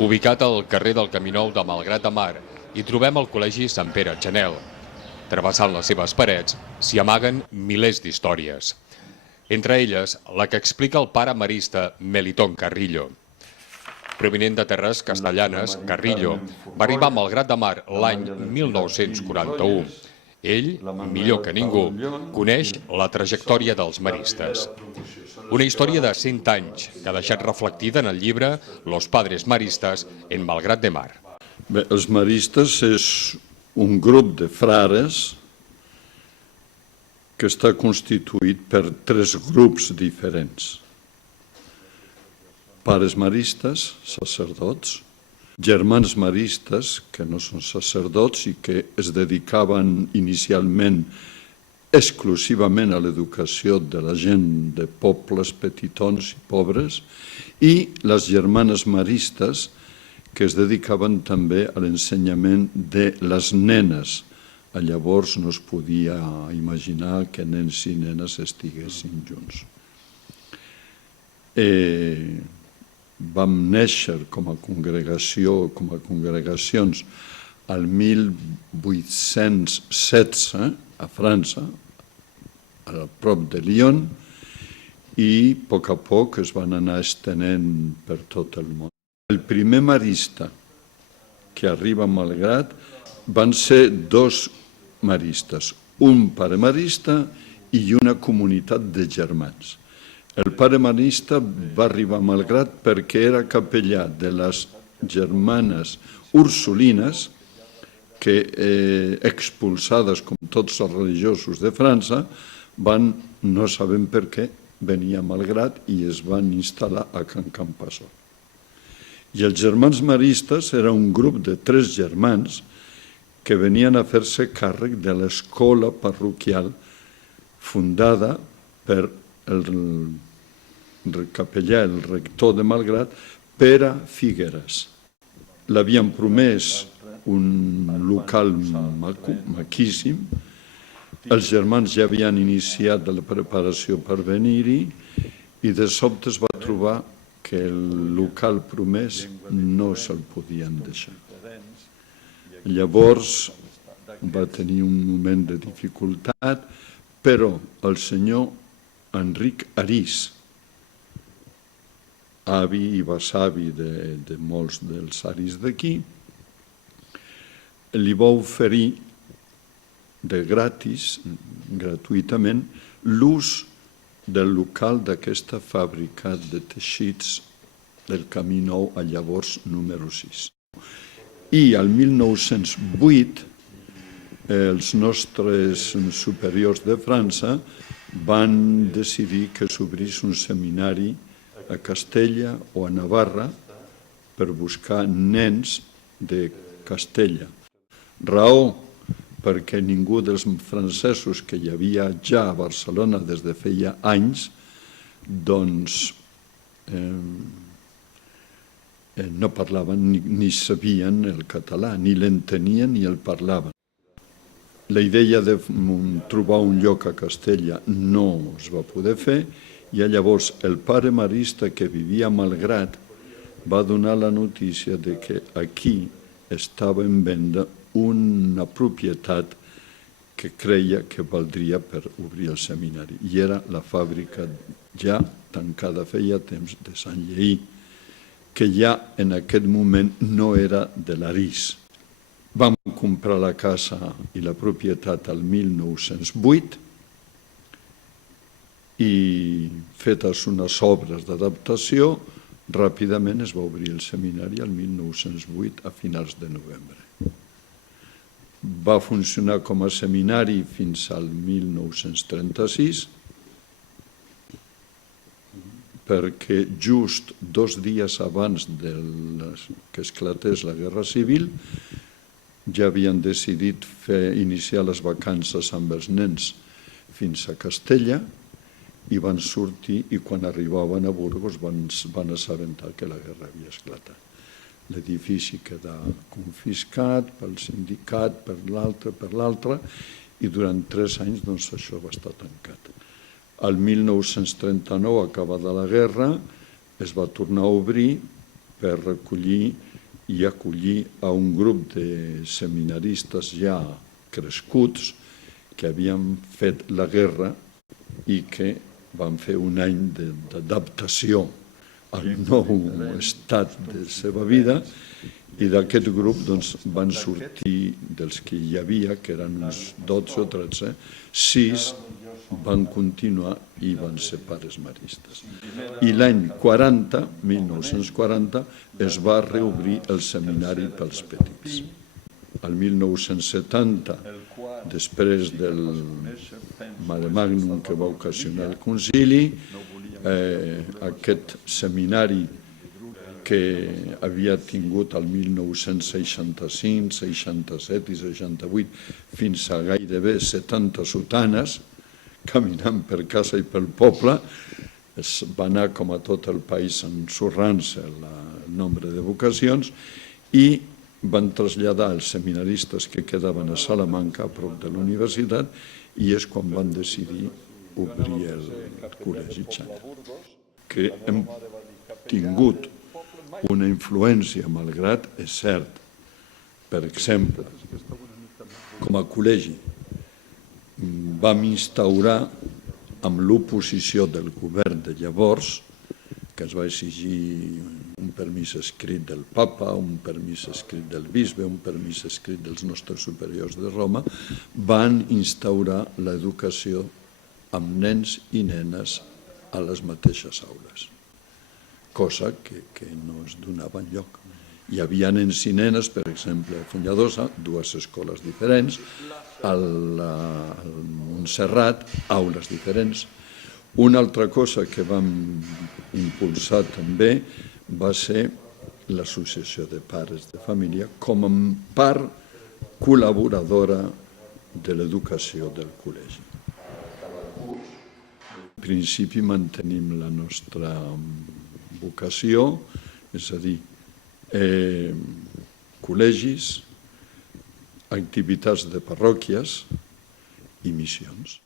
Ubicat al carrer del Camí Nou de Malgrat de Mar, hi trobem el Col·legi Sant Pere Chanel. Travessant les seves parets s'hi amaguen milers d'històries. Entre elles, la que explica el pare marista Melitón Carrillo. Provinent de terres castellanes, Carrillo va arribar a Malgrat de Mar l'any 1941. Ell, millor que ningú, coneix la trajectòria dels maristes. Una història de 100 anys que ha deixat reflectida en el llibre Los Padres Maristas en Malgrat de Mar. Bé, els maristes és un grup de frares que està constituït per 3 grups diferents. Pares maristes, sacerdots, germans maristes, que no són sacerdots i que es dedicaven inicialment exclusivament a l'educació de la gent de pobles petitons i pobres, i les germanes maristes, que es dedicaven també a l'ensenyament de les nenes. Llavors no es podia imaginar que nens i nenes estiguessin junts. Vam néixer com a congregació, com a congregacions, al 1816 a França, a prop de Lyon, i a poc es van anar estenent per tot el món. El primer marista que arriba a Malgrat van ser 2 maristes, un pare marista i una comunitat de germans. El pare marista va arribar a Malgrat perquè era capellà de les germanes ursulines que, expulsades com tots els religiosos de França, van, no sabem per què, venir a Malgrat i es van instal·lar a Can Campassó. I els germans maristes era un grup de 3 germans que venien a fer-se càrrec de l'escola parroquial fundada per el capellà, el rector de Malgrat, Pere Figueres. L'havien promès un local maquíssim. Els germans ja havien iniciat la preparació per venir-hi i de sobte es va trobar que el local promès no se'l podien deixar. Llavors va tenir un moment de dificultat, però el senyor Enric Arís, avi i besavi de molts dels aris d'aquí, li va oferir de gratis, gratuïtament, l'ús del local d'aquesta fàbrica de teixits del Camí Nou, a llavors número 6. I al 1908 els nostres superiors de França van decidir que s'obrís un seminari a Castella o a Navarra per buscar nens de Castella. Raó perquè ningú dels francesos que hi havia ja a Barcelona des de feia anys, doncs no parlaven ni sabien el català, ni l'entenien ni el parlaven. La idea de trobar un lloc a Castella no es va poder fer i llavors el pare marista que vivia a Malgrat va donar la notícia de que aquí estava en venda una propietat que creia que valdria per obrir el seminari. I era la fàbrica ja tancada feia temps de Sant Lleí, que ja en aquest moment no era de l'Arís. Vam comprar la casa i la propietat al 1908 i fetes unes obres d'adaptació, ràpidament es va obrir el seminari al 1908 a finals de novembre. Va funcionar com a seminari fins al 1936 perquè just 2 dies abans que esclatés la Guerra Civil ja havien decidit iniciar les vacances amb els nens fins a Castella i van sortir i quan arribaven a Burgos van assabentar que la guerra havia esclatat. L'edifici quedà confiscat pel sindicat, per l'altre, i durant 3 anys doncs, això va estar tancat. Al 1939, acabada la guerra, es va tornar a obrir per recollir i acollir a un grup de seminaristes ja crescuts que havien fet la guerra i que van fer un any d'adaptació al nou estat de la seva vida, i d'aquest grup van sortir, dels que hi havia, que eren uns 12 o 13, 6 van continuar i van ser pares maristes. I l'any 1940, es va reobrir el seminari pels petits. El 1970, després del mare magnum que va ocasionar el concili, aquest seminari que havia tingut el 1965, 67 i 68 fins a gairebé 70 sotanes, caminant per casa i pel poble, es va anar com a tot el país ensorrant-se el nombre de vocacions i van traslladar els seminaristes que quedaven a Salamanca, a prop de la universitat, i és quan van decidir obrir el Col·legi Chanel. Que hem tingut una influència, malgrat és cert. Per exemple, com a col·legi, vam instaurar, amb l'oposició del govern de llavors, que es va exigir un permís escrit del papa, un permís escrit del bisbe, un permís escrit dels nostres superiors de Roma, van instaurar l'educació amb nens i nenes a les mateixes aules, cosa que no es donava enlloc. Hi havia nens i nenes, per exemple, a Fonlladosa, dues escoles diferents, al Montserrat, aules diferents. Una altra cosa que vam impulsar també va ser l'associació de pares de família com a part col·laboradora de l'educació del col·legi. En principi mantenim la nostra vocació, és a dir, col·legis, activitats de parròquies i missions.